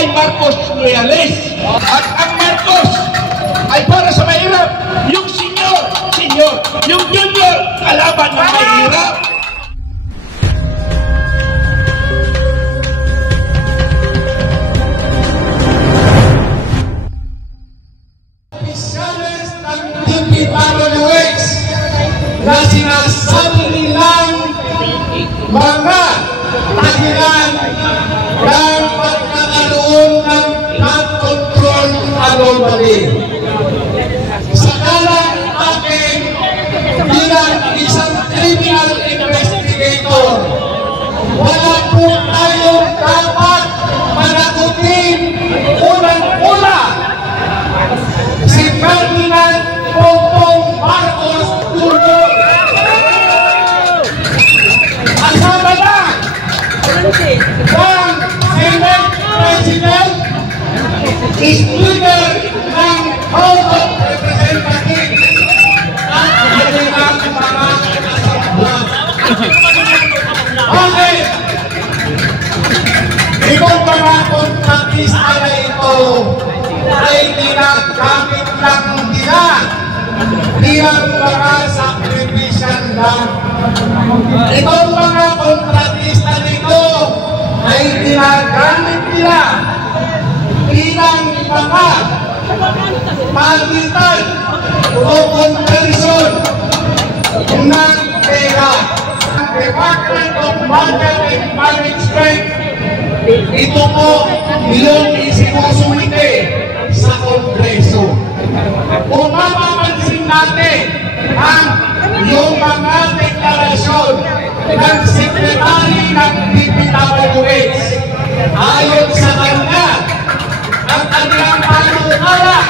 ay Marcos Loyales. At ang Marcos ay para sa mahirap. Yung senior, yung junior, kalaban ng mahirap. Opisyalis ng DPWH na sinasabi nilang mga dahilan ng pagkakaroon ng flood control anomaly. Sakalang akin bilang isang criminal investigator, wala po tayong dapat managutin unang-una si Ferdinand Bongbong Marcos Jr. Asama na ng Senate President, Speaker ng House of Representatives at kanilang mga kasama. Bakit? Itong mga kontratista na ito ay ginagamit lang nila bilang mga sakripisyan lang. Itong mga kontratista nito ay ginagamit nila bilang mga pagitan o conversion ng pera. Ang Department of Budget and Management, ito po yung isinusulite sa Kongreso. Kung mapapansin natin ang yung mga deklarasyon ng Secretary ng DPWH, ayon sa kanya, ang kanilang panukala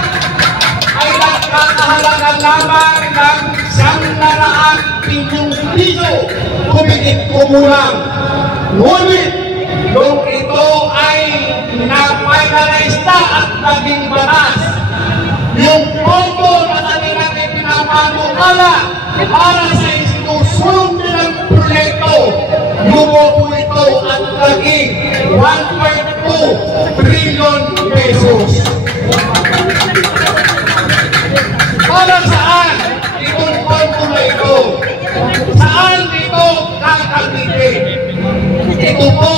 ay nagkakahalaga lamang ng 100 bilyong piso kumikit kumulang. Ngunit nung ito ay na-finalize na at naging batas, yung pondo na kanilang ipinapanukala para sa institusyon nilang proyekto, lumupo ito at naging 1.2 trillion pesos. Para saan itong pondo na ito? Saan ito kakamitin? Ito po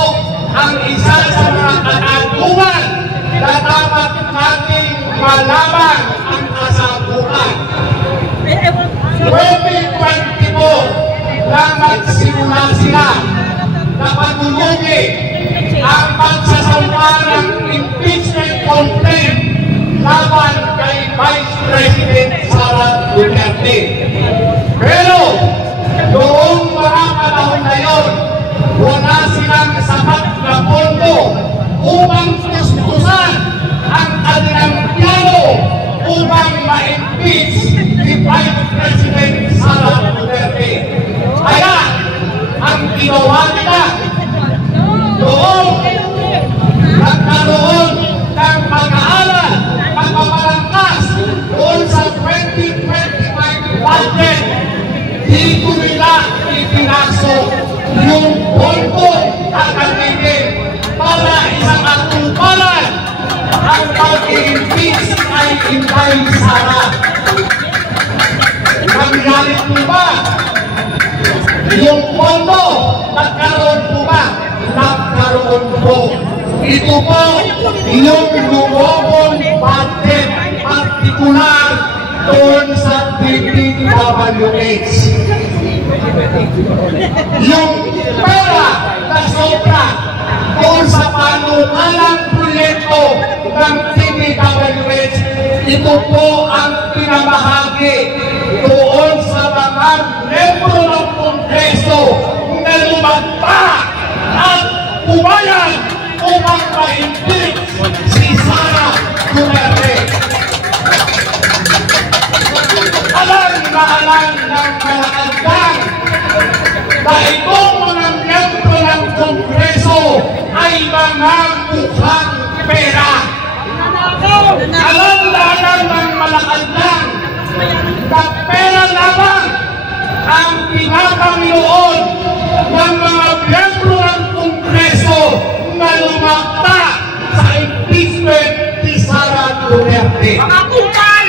ang isa sa mga katanungan na dapat nating malaman ang kasagutan. 2024 na magsimula sila na patulungin ang pagsasampa ng impeachment complaint laban kay Vice President Sara Duterte. Pero noong mga panahon na yun, wala silang sapat na pondo upang tustusan ang kanilang plano upang ma-impeach si Vice President Sara Duterte. Kaya, ang ginawa nila noong nagkaroon ng pag-aaral, pagpapalangkas doon sa 2025 budget, dito nila ipinasok yung pondo kakamitin para isang atuparan ang pag-i-impeach ay Inday Sara. Nangyari po ba? Yung pondo, nagkaroon po ba? Nagkaroon po. Ito po yung lumobong budget partikular doon sa DPWH. Yung pera na sobra doon sa panukalang proyekto ng DPWH, ito po ang pinamahagi doon sa mga membro ng Kongreso na lumagpa at umayan upang ma-impeach si Sara Duterte. Alam na alam ng Malacanang na itong mga miyembro ng Kongreso ay mga mukhang pera. Alam na alam ng Malacanang na pera lamang ang pinapanginoon ng mga miyembro ng Kongreso na lumakta sa natin. Mga kupal!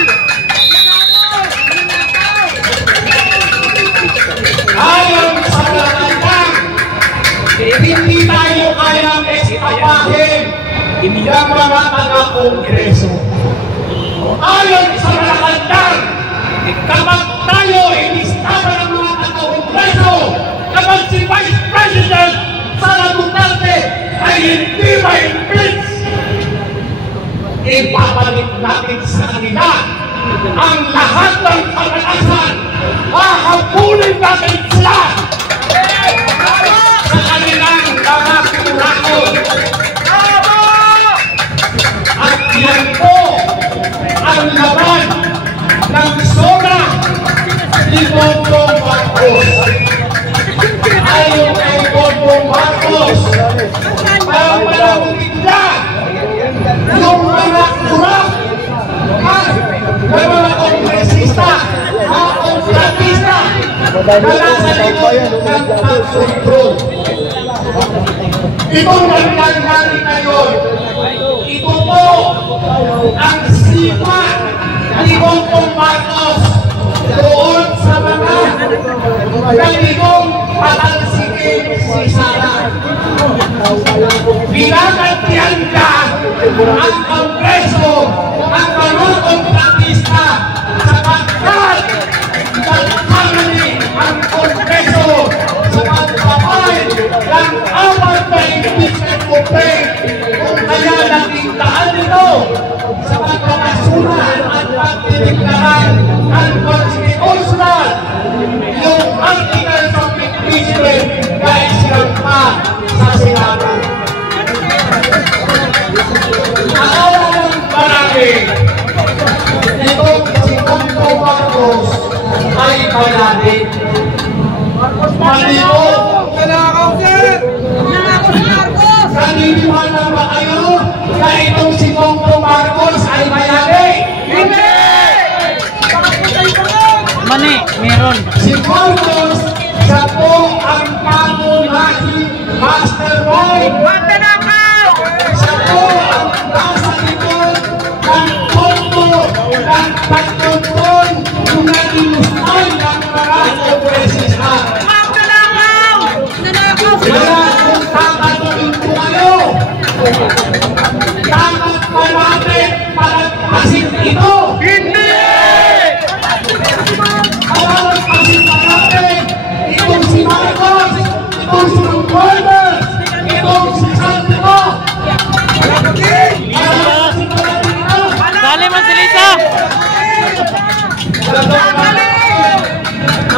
Ayon sa Malacanang, hindi tayo kayang estapahin ng mga taga-Kongreso. Ayon sa Malacanang, kapag tayo inistapan ng mga taga-Kongreso, kapag si Vice President Sara Duterte ay hindi ma-impeach, ipapalik natin sa kanila ang lahat ng pagkakasan. Hahabulin natin sila sa kanilang mga kurakot. At yan po ang laban ng sobra ni Bongbong Marcos. Ayon kay Bongbong Marcos, ang malawig na yung mga kurak at mga kongresista, mga kontratista na nasa likod ng pag-control. Itong nangyari ngayon, ito po ang sipa ni Bongbong Marcos doon sa mga ganitong patalsikin si Sara. Binagantihan ka ang Kongreso, ang mga kontratista sapagkat nagkamali ang Kongreso sa pagpapay ng apat na impeachment complaint kung kaya naging daan nito sa pagkakasura at pagtitiklaran ng constitutional yung articles of impeachment na isinampa sa Senado. Akala ng marami, itong si Bongbong Marcos ay palalit. Malimot! Naniniwala ba kayo na itong si Bongbong Marcos ay mayali? Hindi! Mani, meron. Si Marcos, siya po ang pangunahing mastermind. Siya po ang nasa likod ng kondo ng pagkontrol ng nag-ilusay ng mga kongresista. Kaya kung tatanungin ko kayo, dapat pa natin palagpasin ito. Hindi! Palagpasin pa natin itong si Marcos, itong si Romualdez, itong si Santiago. Palagpasin pa natin ito. Dali man si Lisa!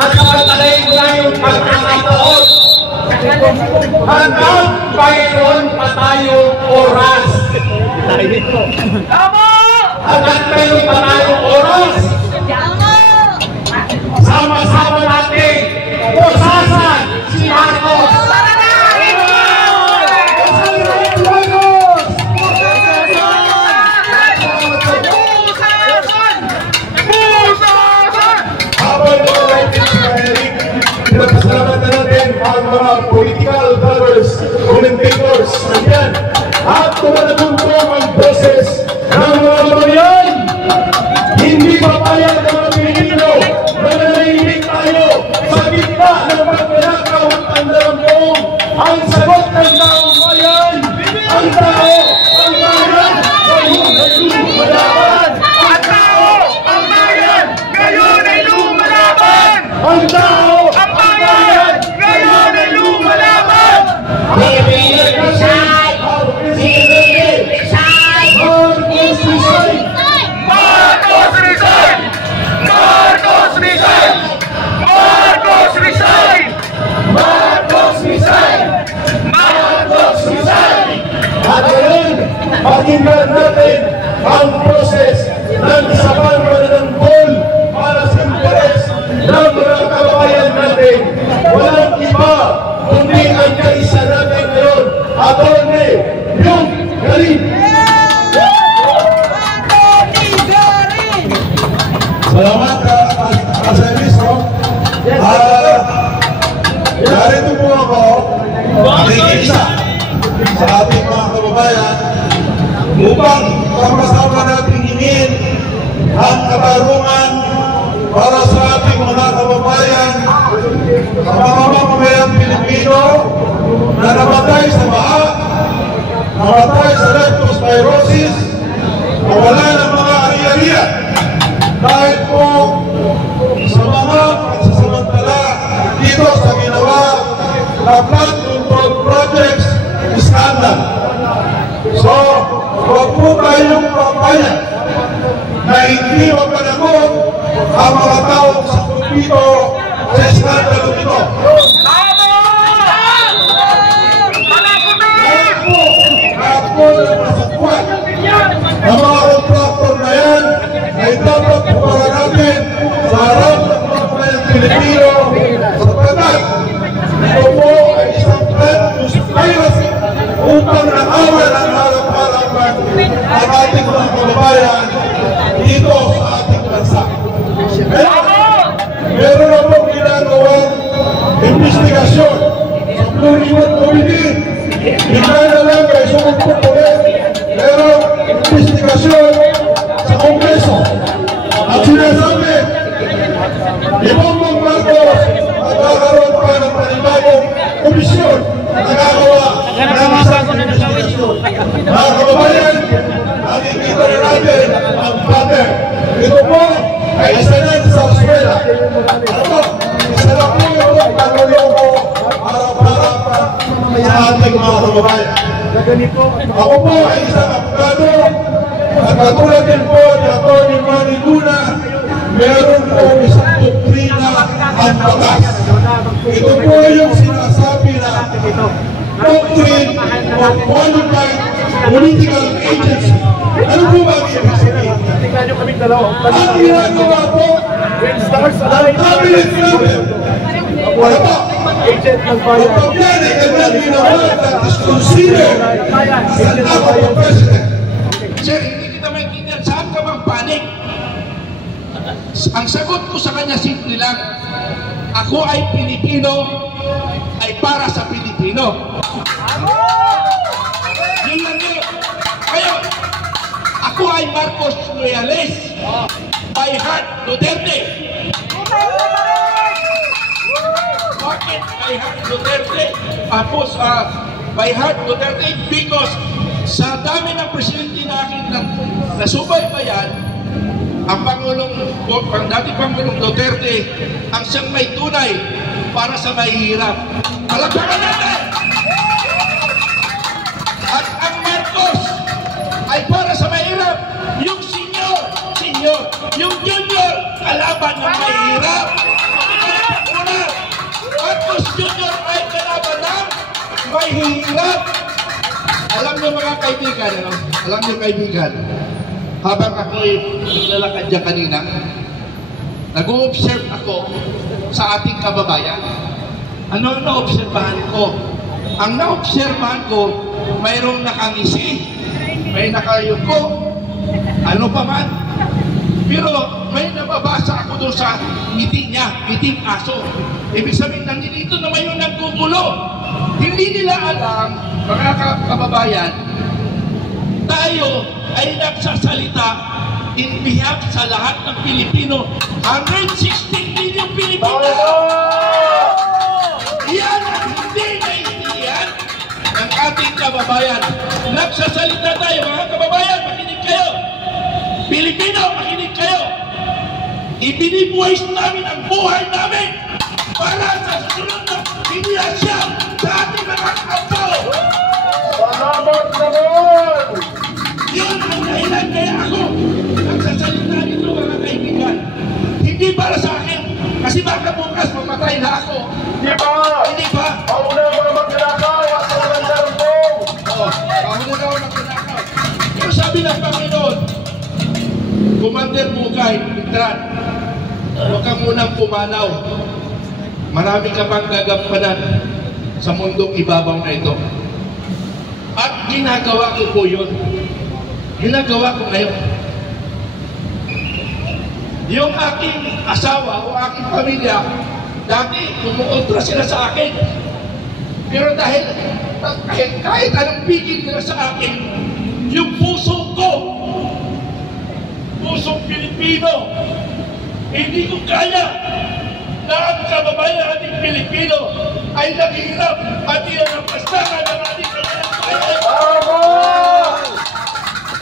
Nagpapalay ko lang yung pagkakataon. Hanggang mayroon pa tayong oras. Hanggang mayroon pa tayong oras. Sama-sama natin usasan si Marcos. Pinapasalamat na natin ang mga political brothers, commentators, nandiyan. At tumatagundong ang boses ng mga bayan. Hindi papayag ng mga Pilipino na nanahimik tayo sa gitna ng pagkanakaw at ang dalampong. Ang sagot ng taong bayan, ang tao, ang bayan, ngayon ay lumalaban. Ang tao, ang bayan, ngayon ay lumalaban. Ang tao, pakinggan natin ang proses ng sabang manananggol para sa interes ng mga kababayan natin. Walang iba kundi ang kaisa natin ngayon, Atty. Yung Garin. Salamat Kasaliso. Narito po ako makikiisa sa ating mga kababayan upang kasama natin hingin hindi mapanagot ang mga tao sa dito sa eskandalo ito. Ako na masakwan ang mga kontraktor na yan ay dapat pumaga natin sa harap ng mga bayang Pilipino sapagkat ito po ay isang conspiracy upang nakawan ang harap-harapan ang ating mga kababayan dito sa ating bansa. Meron na pong ginagawang investigasyon sa Blue Ribbon Committee. Bigla na lang ay sumugpok ulit. Merong investigasyon sa Kongreso. At sinasabi, Bongbong Marcos magkakaroon pa ng panibagong komisyon na gagawa ng isang investigasyon. Mga kababayan, nakikita na natin ang pattern. Ito po ay isa na sa eskwela. Ano? Isa na po yung panuloko harap-harapan sa ating mga kababayan. Ako po ay isang abogado at katulad din po ni Atty. Manny Luna, meron po isang doktrina ang batas. Ito po yung sinasabi na doctrine of qualified political agency. Ano po ba ang ibig sabihin? Ang ginagawa po ang cabinet namin. Wala ba? Kapag yan ay kanyang ginawa that is considered an act of president. Sir, hindi kita maintindihan. Saan ka bang panik? Ang sagot ko sa kanya simple lang. Ako ay Pilipino, ay para sa Pilipino. Yun lang yun. Ngayon, ako ay Marcos Loyales, by heart Duterte. Bakit by heart Duterte? Tapos, by heart Duterte because sa dami ng presidente na akin na subaybayan, ang dating Pangulong Duterte ang siyang may tunay para sa mahihirap. Palakpakan natin! At ang Marcos ay para sa mahirap. Yung senior, yung junior, kalaban ng mahirap. Marcos Junior ay kalaban ng mahirap. Alam niyo mga kaibigan, ano? Alam niyo kaibigan, habang ako'y naglalakad dyan kanina, nag-o-observe ako sa ating kababayan. Ano ang na-obserbahan ko? Ang na-obserbahan ko, mayroong nakangisi, may nakayuko, ano pa man. Pero may nababasa ako doon sa ngiti niya, ngiting aso. Ibig sabihin, nandito naman yung nagkukulo. Hindi nila alam, mga kababayan, tayo ay nagsasalita in behalf sa lahat ng Pilipino. 116 million Pilipino! Yan ang hindi naiintindihan ng ating kababayan. Nagsasalita tayo, mga kababayan, makinig kayo. Pilipino, makinig kayo. Ibinibuhay namin ang buhay namin para sa susunod na henerasyon sa ating mga apo. Salamat naman! Yun ang dahilan kaya ako nagsasalita nito, mga kaibigan. Hindi para sa akin, kasi baka bukas mamatay na ako. Di ba? Hindi ba? Pauna mo na magkinakaw at sa magandang pong! Oo, pauna na ako magkinakaw. Pero sabi ng Panginoon, Commander Bugay, Pitran, huwag ka munang pumanaw. Marami ka pang gagampanan sa mundong ibabaw na ito. At ginagawa ko po yun. Ginagawa ko ngayon. Yung aking asawa o aking pamilya, dati kumukontra sila sa akin. Pero dahil kahit anong pigil nila sa akin, yung puso ko, pusong Pilipino, hindi ko kaya na ang kababayan ating Pilipino ay naghihirap at iyan ang pastangan ng ating kababayan.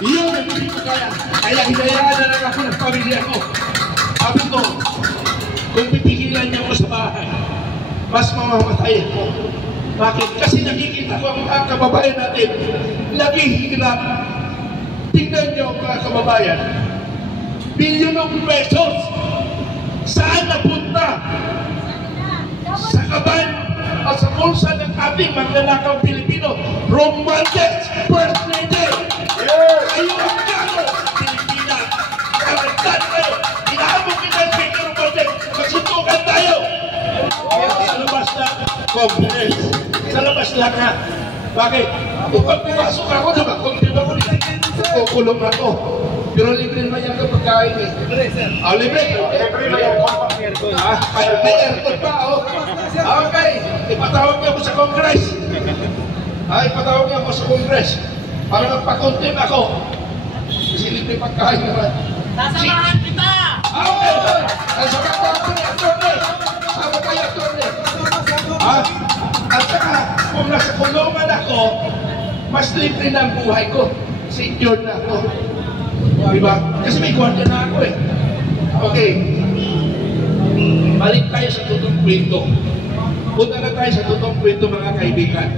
Iyon ang hindi ko kaya. Kaya hinayaan na lang ako ng pamilya ko. Sabi ko, kung pipigilan niya ako sa bahay, mas mamamatay ako. Bakit? Kasi nakikita ko ang mga kababayan natin naghihirap. Tingnan niyo mga kababayan, billion of pesos. Saan napunta? Sa kaban at sa bulsa ng ating magnanakaw Pilipino. Romantic First Lady! Ayun ang gano! Pilipinas! Karagdan kayo! Inaabot kita ang Speaker Romantic! Magsuntukan tayo! Sa labas na Congress. Sa labas lang ha. Bakit? Pag pumasok ako, nakakontrib ako nila. Kukulong ako. Pero libre naman yan kapag kain eh. Libre, sir. Libre? Libre na yan. May aircon pa, Okay. Ipatawag niyo ako sa Congress. Ipatawag niyo ako sa Congress. Para magpakontrib ako. Kasi libre pagkain naman. Sasamahan kita! Okay. Sasamahan ko ako ni Atty. Sama kayo, Atty. At saka, kung nasa kulungan ako, mas libre na ang buhay ko. Secured na ako. Diba? Kasi may gwardiya na ako eh. Okay. Balik tayo sa totoong kwento. Punta na tayo sa totoong kwento mga kaibigan.